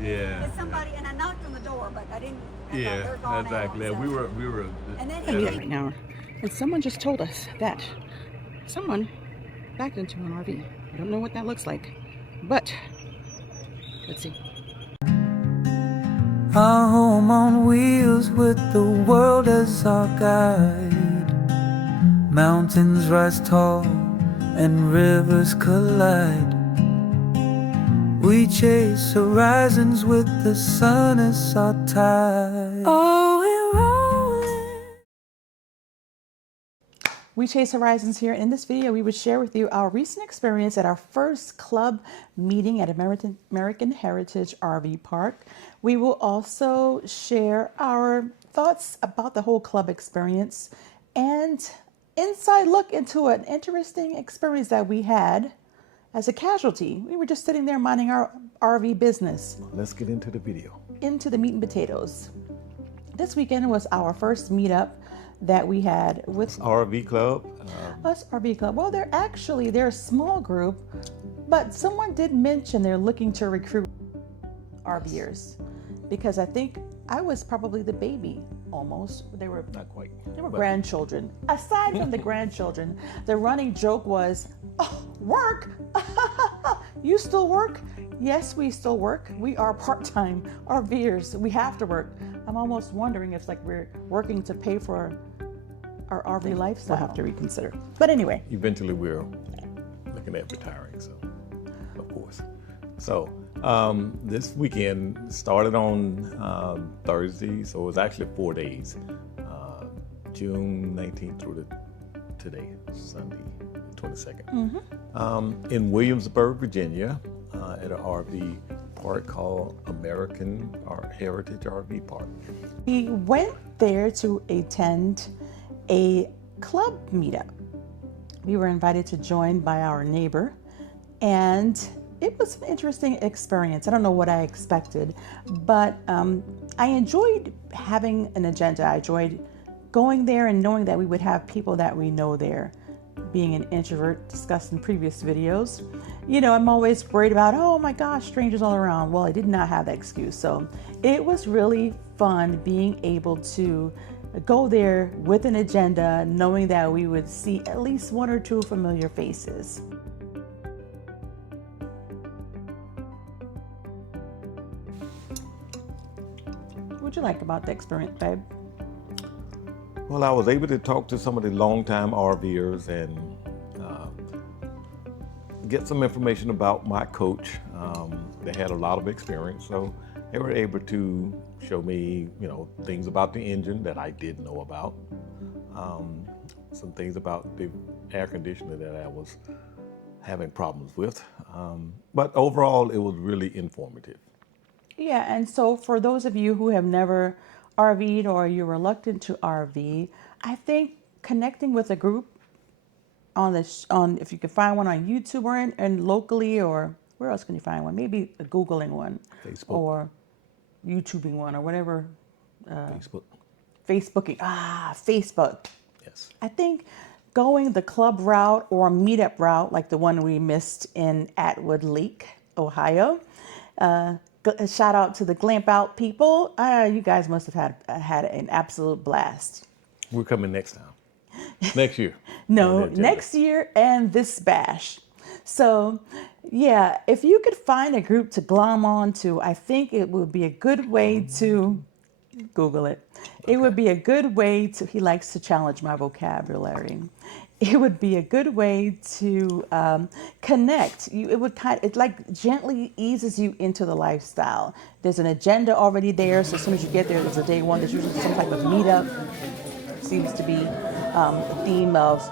Yeah. Get somebody, and I knocked on the door, but I didn't. Yeah, They're gone exactly. out, so. We were. And then Meetup right now, and someone just told us that someone backed into an RV. I don't know what that looks like, but let's see. Our home on wheels with the world as our guide. Mountains rise tall and rivers collide. We chase horizons with the sun as our tide. Oh, we're rolling. We Chase Horizons here. In this video, we would share with you our recent experience at our first club meeting at American Heritage RV Park. We will also share our thoughts about the whole club experience and inside look into an interesting experience that we had as a casualty. We were just sitting there minding our RV business. Let's get into the video. Into the meat and potatoes. This weekend was our first meetup that we had with RV Club. us RV Club. Well, they're a small group, but someone did mention they're looking to recruit RVers because I think I was probably the baby almost. They were Not quite. They were grandchildren. Aside from the grandchildren, the running joke was, oh, work? You still work? Yes, we still work. We are part-time RVers. We have to work. I'm almost wondering if like we're working to pay for our RV lifestyle. We'll have to reconsider. But anyway. Eventually we're looking at retiring, so of course. So this weekend started on Thursday, so it was actually 4 days. June 19th through to today, Sunday, 22nd. In Williamsburg, Virginia, at an RV park called American Heritage RV Park. We went there to attend a club meetup. We were invited to join by our neighbor, and it was an interesting experience. I don't know what I expected, but I enjoyed having an agenda. I enjoyed going there and knowing that we would have people that we know there. Being an introvert, discussed in previous videos, you know, I'm always worried about, oh my gosh, strangers all around. Well, I did not have that excuse. So it was really fun being able to go there with an agenda, knowing that we would see at least one or two familiar faces. What would you like about the experience, babe? Well, I was able to talk to some of the longtime RVers and get some information about my coach. They had a lot of experience, so they were able to show me, you know, things about the engine that I didn't know about, some things about the air conditioner that I was having problems with. But overall, it was really informative. Yeah, and so for those of you who have never RV'd or you're reluctant to RV, I think connecting with a group on if you can find one on YouTube or and locally, or where else can you find one? Maybe a Googling one, Facebook. or YouTubing one, or whatever. Facebook. Facebook. Yes. I think going the club route or meetup route, like the one we missed in Atwood Lake, Ohio. A shout out to the Glamp Out people. You guys must have had an absolute blast. We're coming next time. Next year. No, next year and this bash. So, yeah, if you could find a group to glom on to, I think it would be a good way to Google it. Okay. It would be a good way to, he likes to challenge my vocabulary. It would be a good way to connect. It like gently eases you into the lifestyle. There's an agenda already there, so as soon as you get there, there's a day one. There's usually some type of meetup. Seems to be a theme of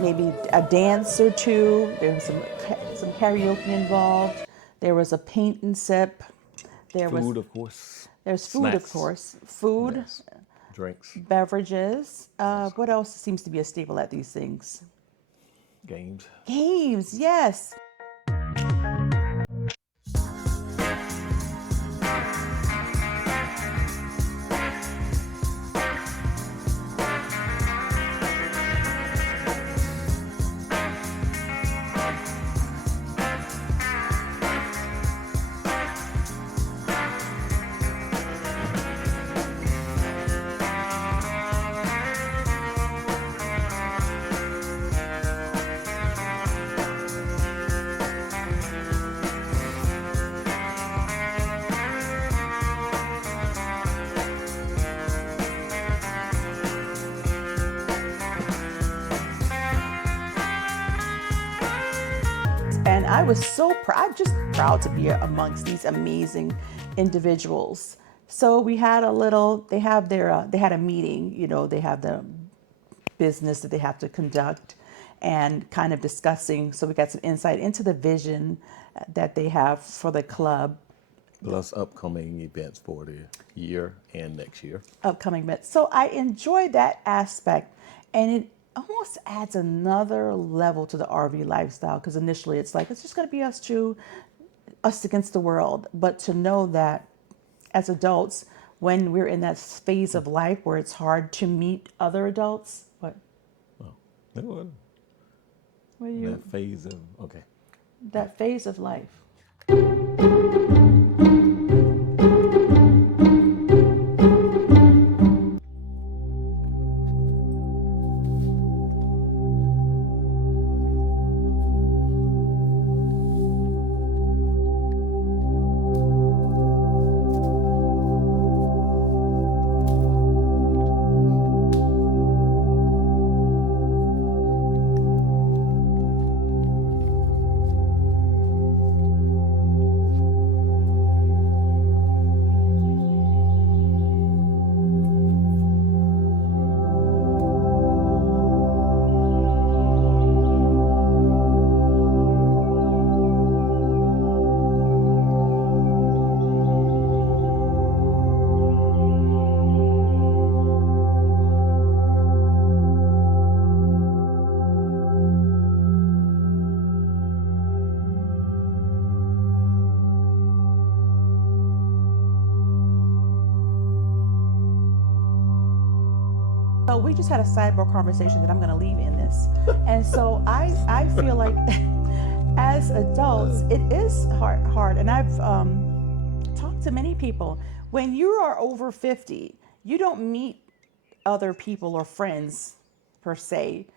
maybe a dance or two. There was some karaoke involved. There was a paint and sip. Food, of course. There's food, Snacks. of course. Food. Yes. Drinks. Beverages. What else seems to be a staple at these things? Games. Games, yes. And I was so proud, I'm just proud to be amongst these amazing individuals. So we had they had a meeting, they have the business that they have to conduct and kind of discussing. So we got some insight into the vision that they have for the club. Plus upcoming events for the year and next year. Upcoming events. So I enjoyed that aspect, and it almost adds another level to the RV lifestyle, because initially it's like, it's just going to be us two, us against the world. But to know that as adults, when we're in that phase of life where it's hard to meet other adults, what Oh, are you? that phase of, okay. That phase of life. So we just had a sidebar conversation that I'm going to leave in this. And so I feel like as adults, it is hard. And I've talked to many people. When you are over 50, you don't meet other people or friends per se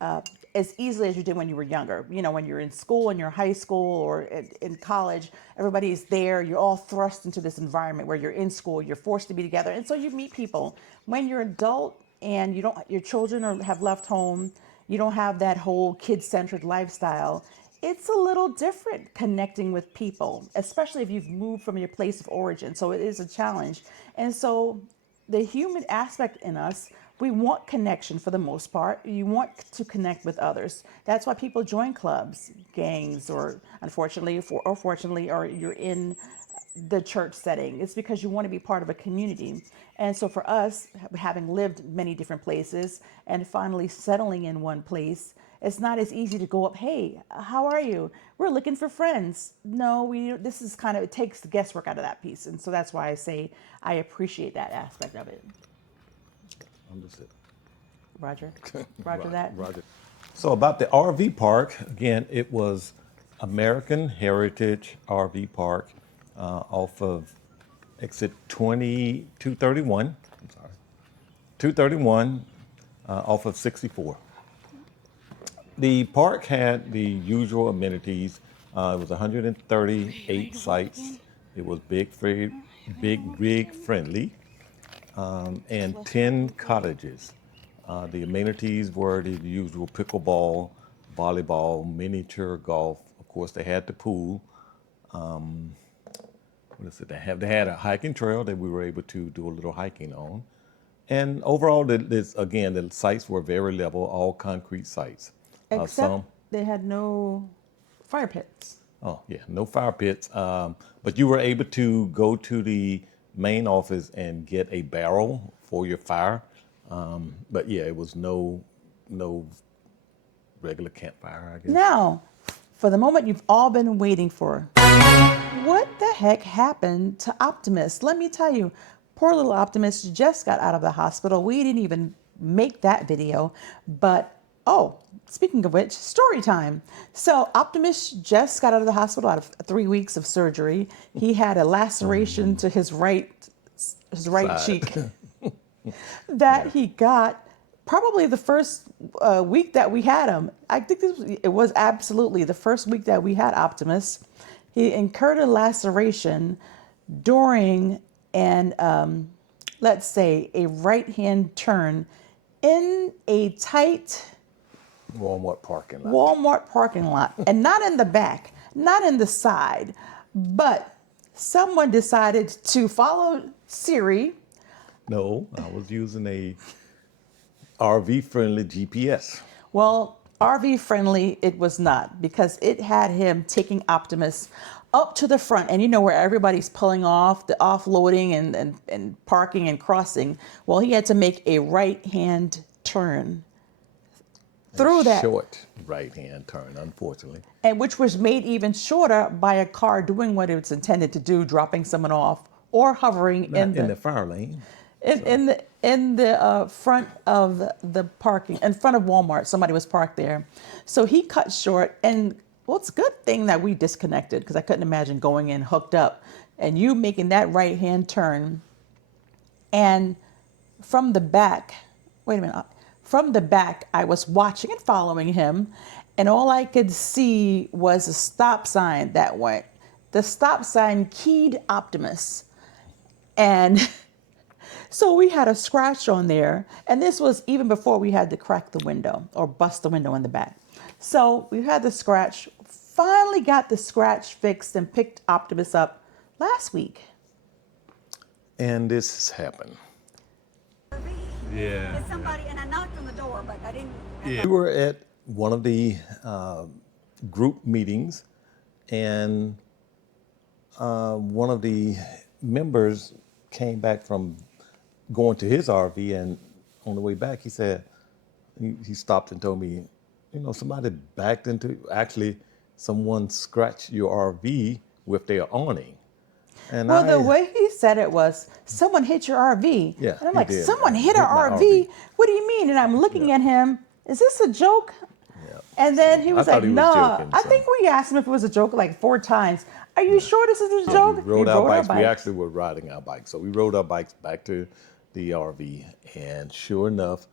as easily as you did when you were younger. When you're in school, in your high school or in college, everybody's there. You're all thrust into this environment where you're in school, you're forced to be together. And so you meet people. When you're adult and your children have left home, you don't have that whole kid-centered lifestyle, it's a little different connecting with people, especially if you've moved from your place of origin. So it is a challenge. And so the human aspect in us, we want connection for the most part. You want to connect with others. That's why people join clubs, gangs, or unfortunately, or fortunately, or you're in the church setting. It's because you want to be part of a community. And so for us, having lived many different places and finally settling in one place, it's not as easy to go up, hey, how are you? We're looking for friends. No, this is kind of, it takes the guesswork out of that piece. And so that's why I say I appreciate that aspect of it. Understood. Roger that. Roger. So about the RV park, again, it was American Heritage RV Park off of exit 231. I'm sorry, 231 off of 64. The park had the usual amenities. It was 138 sites. It was big rig friendly, and 10 cottages. The amenities were the usual pickleball, volleyball, miniature golf. Of course, they had the pool. They had a hiking trail that we were able to do a little hiking on. And overall, the sites were very level, all concrete sites. Except they had no fire pits. Oh, yeah, no fire pits. But you were able to go to the main office and get a barrel for your fire. But yeah, it was no regular campfire, I guess. Now, for the moment you've all been waiting for. What the heck happened to Optimus? Let me tell you, poor little Optimus just got out of the hospital. We didn't even make that video, but speaking of which, story time. So Optimus just got out of the hospital out of 3 weeks of surgery. He had a laceration to his right cheek that he got probably the first week that we had him. I think it was absolutely the first week that we had Optimus. He incurred a laceration during let's say, a right-hand turn in a tight Walmart parking lot. And not in the back. not in the side, but someone decided to follow Siri. No, I was using a RV friendly GPS. Well, RV friendly it was not, because it had him taking Optimus up to the front, and you know where everybody's pulling off, the offloading and parking and crossing. Well, he had to make a right-hand turn through that, Short right-hand turn, unfortunately. and which was made even shorter by a car doing what it was intended to do, dropping someone off or hovering Not in the fire lane. in the front of the parking, in front of Walmart. Somebody was parked there, so he cut short. And well, it's a good thing that we disconnected, because I couldn't imagine going in hooked up and you making that right hand turn. And from the back, wait a minute, from the back, I was watching and following him, and all I could see was a stop sign that went. The stop sign keyed Optimus, and so we had a scratch on there, and this was even before we had to crack the window or bust the window in the back. So we had the scratch, finally got the scratch fixed and picked Optimus up last week. And this has happened. Yeah. It's somebody, and I knocked on the door, but I didn't. We were at one of the group meetings, and one of the members came back from going to his RV, and on the way back, he said, he stopped and told me, you know, somebody backed into, actually, someone scratched your RV with their awning. And Well, the way he said it was, someone hit your RV. Yeah, and I'm he like, did. someone hit Hit our my RV? RV. What do you mean? And I'm looking at him, is this a joke? Yeah. And then he was thought like, he was no. joking, I so. think we asked him if it was a joke like 4 times. Are you sure this is a So joke? we rode He our bikes. We bikes. actually were riding our bikes. So we rode our bikes back to the RV, and sure enough,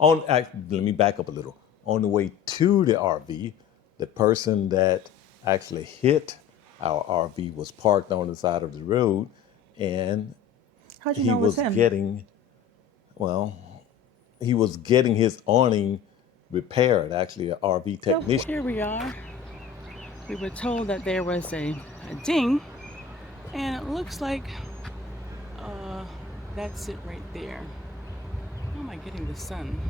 let me back up a little. On the way to the RV, the person that actually hit our RV was parked on the side of the road, and How'd you he know it was was him? he was getting his awning repaired. Actually, an RV So technician. here we are. We were told that there was a ding, and it looks like that's it right there. How am I getting the sun?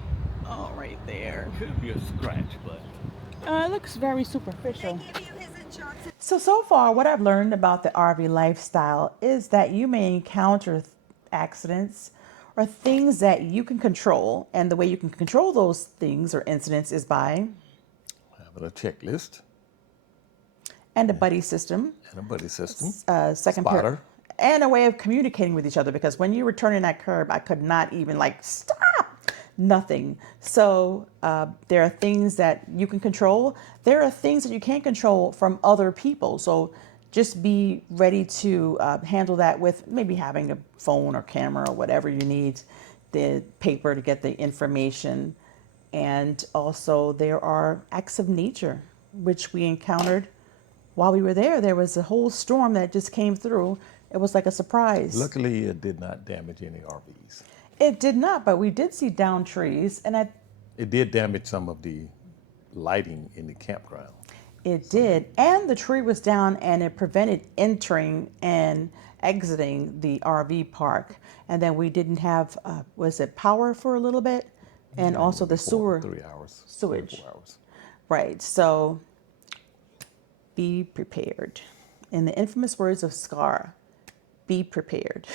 Oh, right there. Could be a scratch, but It looks very superficial. Give you his insurance. So far, what I've learned about the RV lifestyle is that you may encounter accidents or things that you can control. And the way you can control those things or incidents is by having a checklist and a buddy system, and a buddy system. second Spotter. pair, and a way of communicating with each other. Because when you were turning that curb, I could not even stop. Nothing. So there are things that you can control. There are things that you can't control from other people. So just be ready to handle that with maybe having a phone or camera or whatever you need, the paper to get the information. And also there are acts of nature, which we encountered while we were there. There was a whole storm that just came through. It was like a surprise. Luckily, it did not damage any RVs. It did not, but we did see downed trees, and It did damage some of the lighting in the campground. it did. And the tree was down, and it prevented entering and exiting the RV park. And then we didn't have, was it power for a little bit? And also the sewer. 3 hours. Sewage. 4 hours. Right. So be prepared. In the infamous words of Scar, be prepared.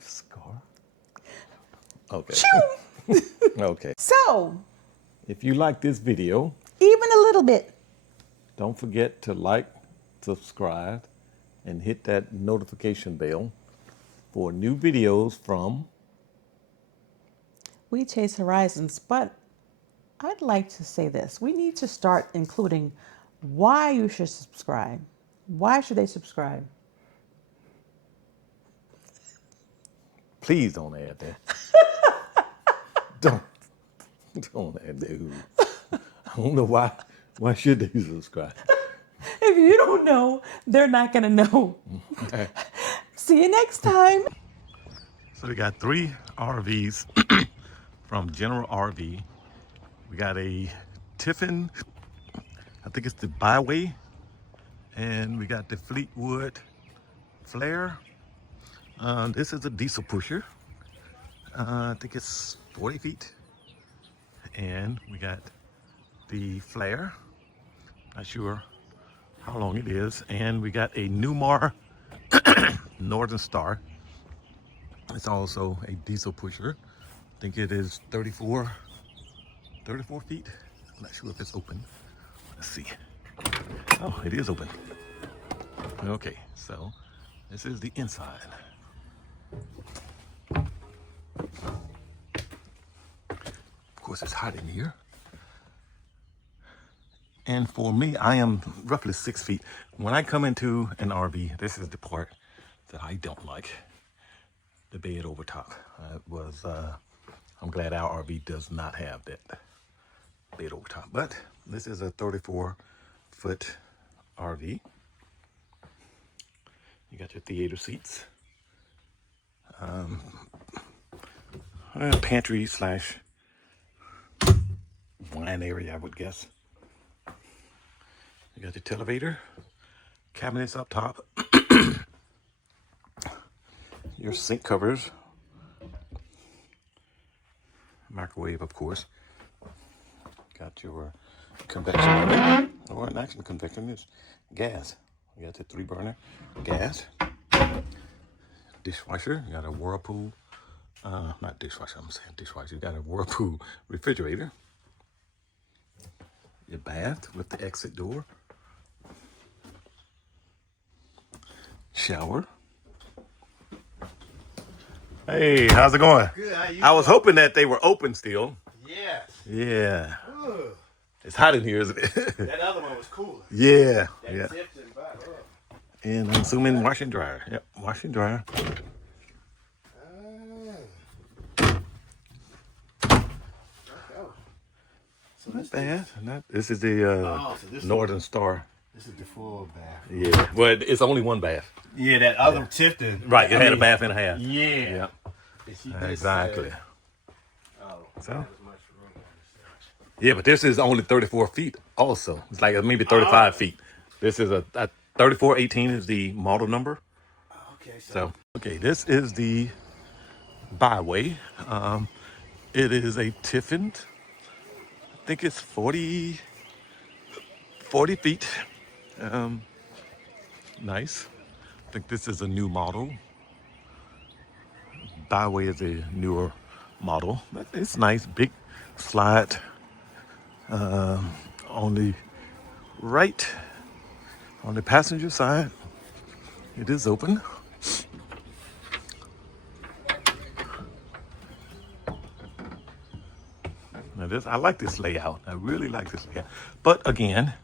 Scar? Okay. Choo! Okay. So, If you like this video, even a little bit, don't forget to like, subscribe, and hit that notification bell for new videos from we chase horizons. But I'd like to say this. We need to start including why you should subscribe. Why should they subscribe? Please don't add that. Don't add that. I don't know why. Why should they subscribe? If you don't know, they're not going to know. See you next time. So we got 3 RVs from General RV. We got a Tiffin. I think it's the Byway. And we got the Fleetwood Flare. This is a diesel pusher. I think it's 40 feet. And we got the Flare. Not sure how long it is. And we got a Newmar Northern Star. It's also a diesel pusher. I think it is 34 feet. I'm not sure if it's open. Let's see. Oh, it is open. Okay, so this is the inside. Of course, it's hot in here. And for me, I am roughly 6 feet. When I come into an RV, this is the part that I don't like. The bed over top. I'm glad our RV does not have that bed over top. But this is a 34-foot RV. You got your theater seats. Pantry slash wine area, I would guess. You got your televator, cabinets up top, your sink covers, microwave, of course. Got your convection oven, or not actually convection, it's gas. You got the 3-burner gas, dishwasher. You got a Whirlpool, not dishwasher, I'm saying dishwasher. You got a Whirlpool refrigerator. Your bath with the exit door. Shower. Hey, how's it going? Good, how you I was hoping that they were open still. Yes. Yeah. Ugh. It's hot in here, isn't it? That other one was cooler. Yeah. That Yeah. tipped and back. And I'm assuming wash and dryer. Yep, wash and dryer. Not bad. This is the so this Northern Star. This is the full bath. Yeah. Well, it's only one bath. Yeah, that other tipped and Right. It had a bath and a half. Yeah. Yeah. And she just Exactly. said, oh, So? not as much room on Yeah, but this is only 34 feet also. It's like maybe 35 feet. This is a 3418 is the model number. this. Okay, So, okay, this is the Byway. It is a Tiffin. I think it's 40 feet. Nice. I think this is a new model. Byway is a newer model, but it's nice. Big slide on the right, on the passenger side. It is open. Now I like this layout. I really like this layout. But again,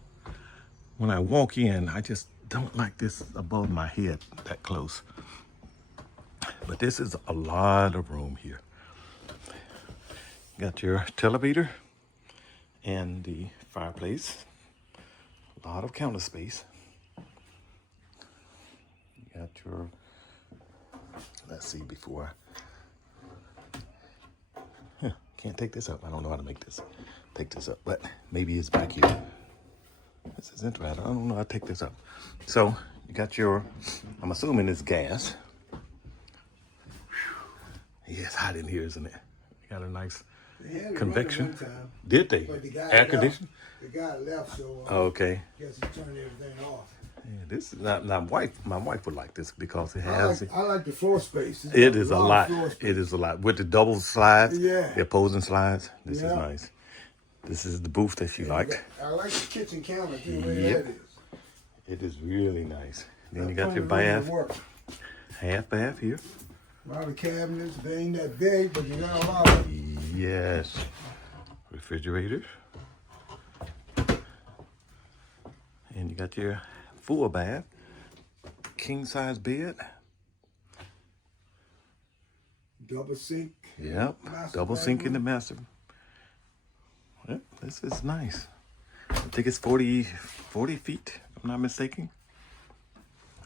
when I walk in, I just don't like this above my head that close. But this is a lot of room here. Got your televator and the fireplace. A lot of counter space. You got your, let's see before. Can't take this up. I don't know how to take this up, but maybe it's back here. This is interesting. I don't know how to take this up. So you got your, I'm assuming it's gas. Yeah, it's hot in here, isn't it? You got a nice convection. Did they? But the guy Air left. conditioning? The guy left, so Okay. guess he turned everything off. Yeah, this is not my wife would like this because it I has like the floor space. It's it got is a of lot. floor space. It is a lot. With the double slides, Yeah. the opposing slides. This is Yeah. nice. This is the booth that she liked. I like the kitchen counter too. Where Yep. that is. It is really nice. Then you got Plenty your of room to bath, work. half bath here. A lot of cabinets. They ain't that big, but you got a lot of them. Yes. Refrigerator. And you got your full bath. King size bed. Double sink. Yep. Master Double sink in the bedroom. master. Yep. This is nice. I think it's 40 feet, if I'm not mistaken.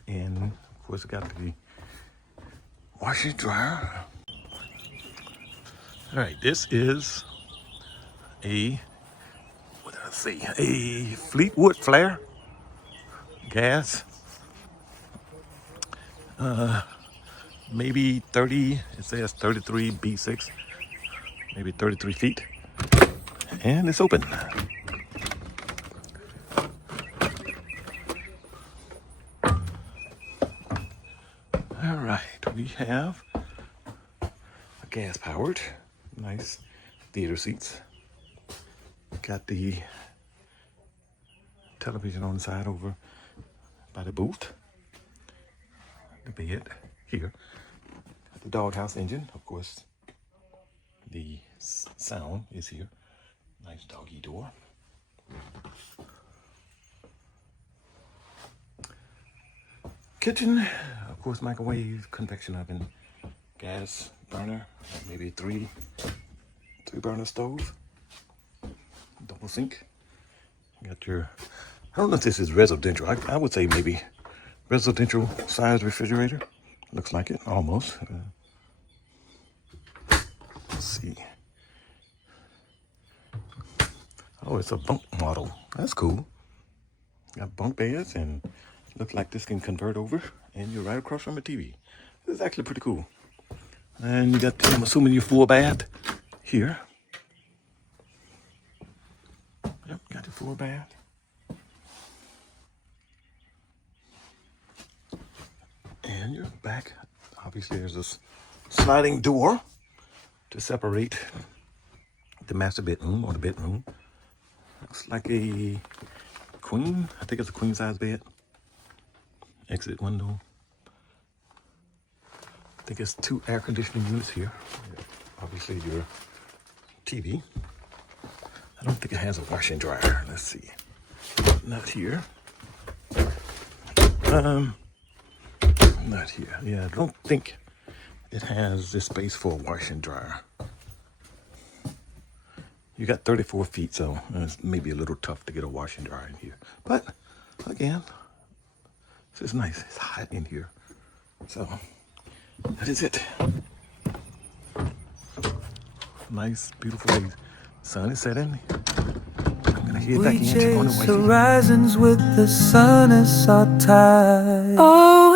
And of course, we got the washer dryer. All right, this is a, what did I let's see, a Fleetwood Flare gas. Maybe 30, it says 33 B6, maybe 33 feet. And it's open. All right, we have a gas powered, nice theater seats. Got the television on the side over by the booth. The bed here. The doghouse engine, of course. The sound is here. Nice doggy door. Kitchen, of course, microwave, convection oven, gas burner, maybe three burner stove, double sink. Got your, I don't know if this is residential. I would say maybe residential size refrigerator. Looks like it, almost. Let's see. Oh, it's a bunk model. That's cool. Got bunk beds, and looks like this can convert over, and you're right across from a TV. This is actually pretty cool. And you got, I'm assuming, your full bath here. Yep, got your full bath. And you're back. Obviously, there's this sliding door to separate the master bedroom or the bedroom. Looks like a queen. I think it's a queen size bed. Exit window. I think it's 2 air conditioning units here. Obviously, your TV. I don't think it has a washer and dryer. Let's see. Not here. Not here. Yeah, I don't think it has this space for a washer and dryer. You got 34 feet, so it's maybe a little tough to get a washer and dryer in here. But again, this is nice. It's hot in here. So that is it. Nice, beautiful day. Sun is setting. I'm gonna head back in. We chase horizons with the sun as our tide. Oh,